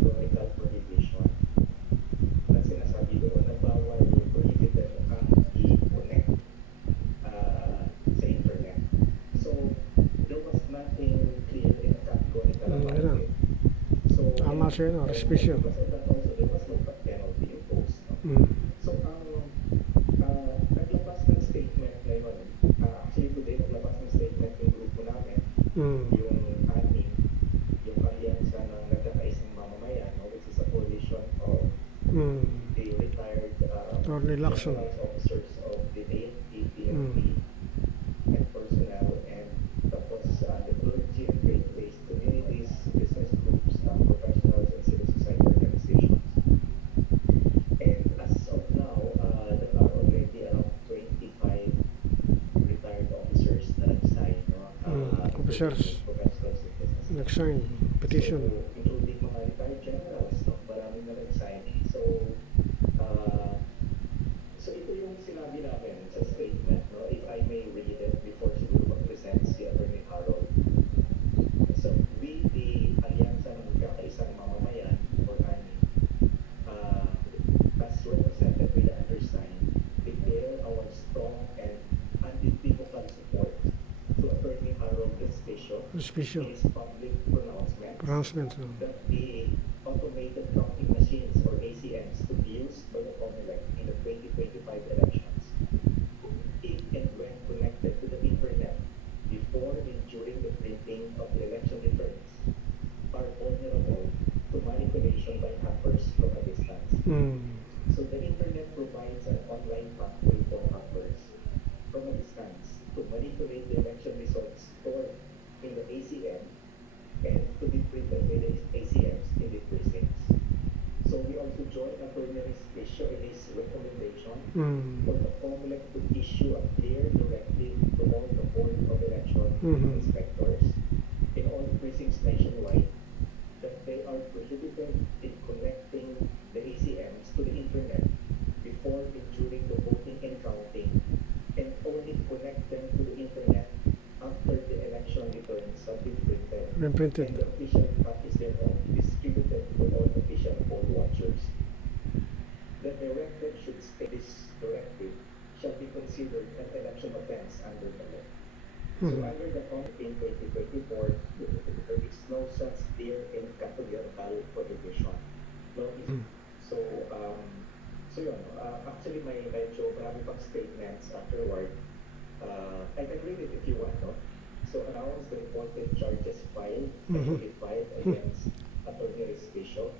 categorical prohibition na sinasabi doon na bawal prohibited ang i-connect sa internet. So, there was nothing clear in categorical about it. So, tama siya, no? Respisyo. because of that also, there was no penalty imposed. No? So, naglabas ng statement ngayon. Actually, today, naglabas ng statement yung grupo namin. Yung ANI, yung alyansa ng nagkakaisang mamamayan, no? Which is a coalition of the retired officers of the AFP, PNP, and personnel, and tapos the clergy and faith-based communities, business groups, professionals, and civil society organizations. And as of now, there are already around 25 retired officers na nag-sign. Officers professionals and business. nag-sign petition. So, including mga retired generals, no? Marami na nag-sign. So, ito yung sinabi namin sa statement, no? If I may read it before siguro mag-present si Attorney Harold. So, we, the Alyansa ng Magkakaisang Mamamayan, or ANI, as represented by the undersigned, declare our strong and unequivocal support to Attorney Harold Respisyo in his public pronouncement that the automated counting machines, or ACMs, to be used by the COMELEC in the 2025 elections, if and when connected to the internet before and during the printing of the election returns, are vulnerable to manipulation by hackers from a distance. So the internet provides an online pathway for hackers from a distance to manipulate the election results stored in the ACM and to be printed by the ACMs in the precincts. So we also join Attorney Respisyo in his recommendation for the COMELEC to issue a clear directive to all the Board of Election inspectors in all precincts nationwide that they are prohibited in connecting the ACMs to the internet before and during the voting and counting, and only connect them to the internet after the election returns have been printed. And the official copies thereof distributed to all official poll watchers. The directive should state this directive shall be considered an election offense under the law. So under the COMELEC in 2024, there is no such clear and categorical prohibition. No, so yun, actually may medyo marami pang statements afterward. I can read it if you want, no? So announce the reported charges filed against Attorney Respisyo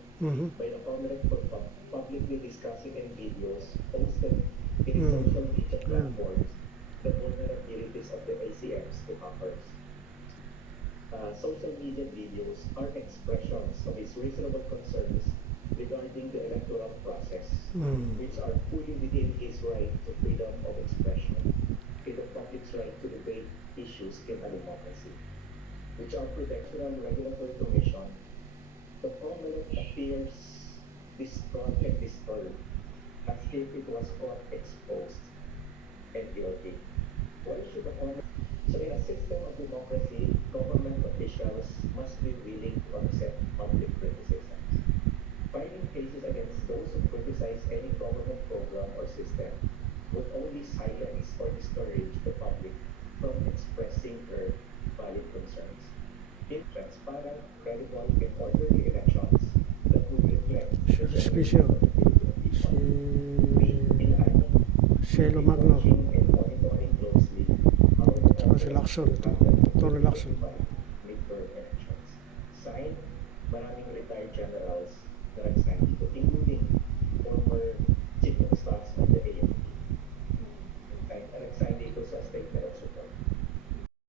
by the COMELEC for publicly discussing and videos posted in social media platforms the vulnerabilities of the ACMs to hackers. Social media videos are expressions of his reasonable concerns regarding the electoral process, which are fully within his right to freedom of expression, to the public's right to debate issues in a democracy, which are Prudential and Regulatory Commission. The COMELEC appears distraught and disturbed as if it was caught exposed and guilty. Why should the COMELEC? So in a system of democracy, government officials must be willing to accept public criticisms. Filing cases against those who criticize any government program or system would only silence or discourage the public from expressing their valid concerns. In transparent, credible, and orderly elections that would reflect Respisyo, Cielo Magno, and monitoring closely saka si Lacson, Tony Lacson. midterm elections. Signed, maraming retired generals